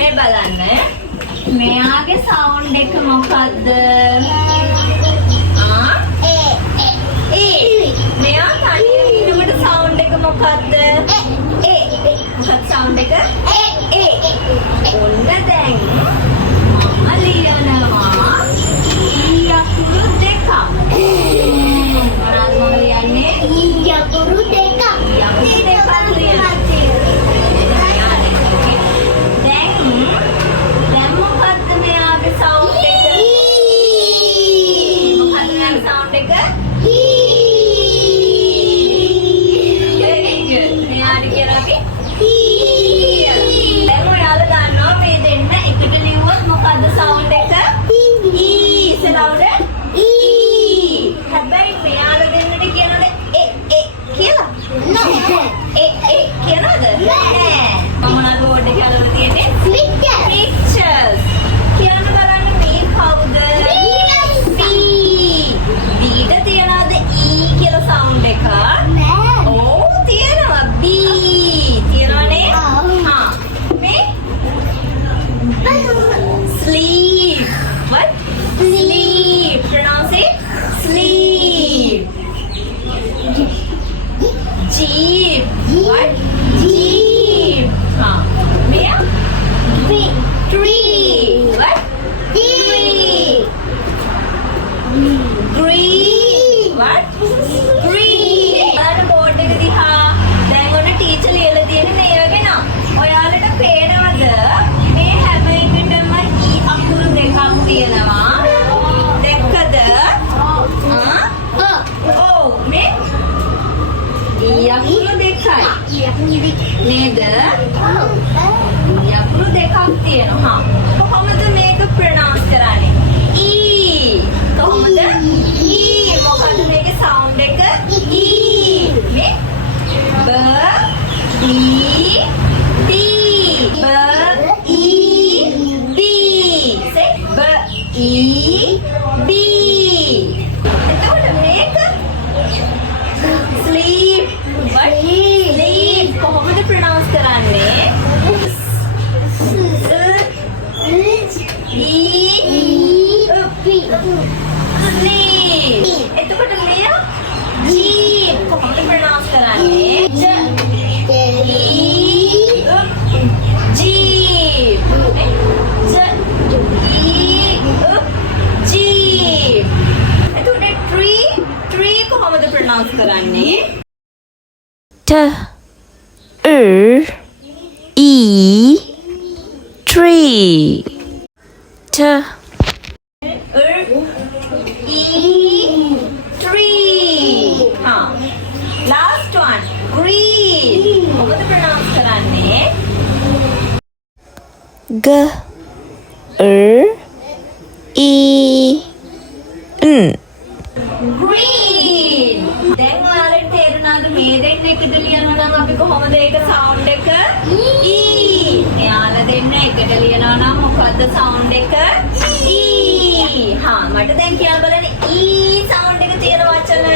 මේ බලන්න. මෙයාගේ සවුන්ඩ් එක මොකද්ද? මෙයා තනියම ඉන්නකොට සවුන්ඩ් එක මොකද්ද? මොකක්ද සවුන්ඩ් එක? ඔන්න දැන් මම ලියනවා ඊ අකුරු දෙකක්. මොනවද මම ලියන්නේ? ඊ අකුරු දෙකක්. දැන් මොකද්ද මෙයාගේ සවුන්ඩ් එක? මොකද්ද මෙයාගේ සවුන්ඩ් එක? මෙයාට කියලා අපි දැන් ඔයාලා දන්නවා මේ දෙන්න එකට ලියුවොත් මොකද්ද සවුන්ඩ් එක? ඉස්සරහට හැබැයි මෙයාලා දෙන්නට කියනද කියලා? කියනද? නෑ. මොනවද බෝඩ් එකේ අලවලා තියෙන්නේ? Pictures. කියන්න බලන්න මේ කවුද? B ට තියනද E කියලා සවුන්ඩ් එක? නෑ. ඔව් තියනවා B. තියනනේ? හා. මේ sleep. What? Sleep. Pronounce it. Sleep. Jeep. What? Jeep. Huh. Mia? Tree. What? Tree. Green. What? Green. අර බෝඩ් එක දිහා දැන් ඔන්න ටීචර් ලියලා තියෙන්නේ මේ වගේ නම්. ඔයාලට පේනවද? මේ හැම එකටම ඊ අකුරු දෙකක් තියෙනවා. දැක්කද? ඔව් මේ ඊ අකුරු දෙකයි. නේද? ඊ අකුරු දෙකක් තියෙනවා. කොහොමද මේක ප්‍රොනවුන්ස් කරන්නේ? ඊ. කොහොමද? ඊ. මොකද මේකේ සවුන්ඩ් එක? ඊ. මේ B E B. B E B. Say B E B. එතකොට මේක sleep. What? Sleep. කොහොමද ප්‍රොනවුන්ස් කරන්නේ? Sleep. එතකොට මෙයා jeep. කොහොමද ප්‍රොනවුන්ස් කරන්නේ? Jeep. Jeep. එතකොට tree කොහොමද ප්‍රොනවුන්ස් කරන්නේ? Tree. Tree. हाँ. Last one. Green. කොහොමද pronounce කරන්නේ? Green. දැන් ඔයාලට තේරුණාද මේ දෙන්න එකට ලියනවා නම් අපි කොහොමද ඒක සවුන්ඩ් එක? E. එයාලා දෙන්න එකට ලියනවා නම් මොකද්ද සවුන්ඩ් එක? E. හා මට දැන් කියන්න බලන්න E සවුන්ඩ් එක තියෙන වචන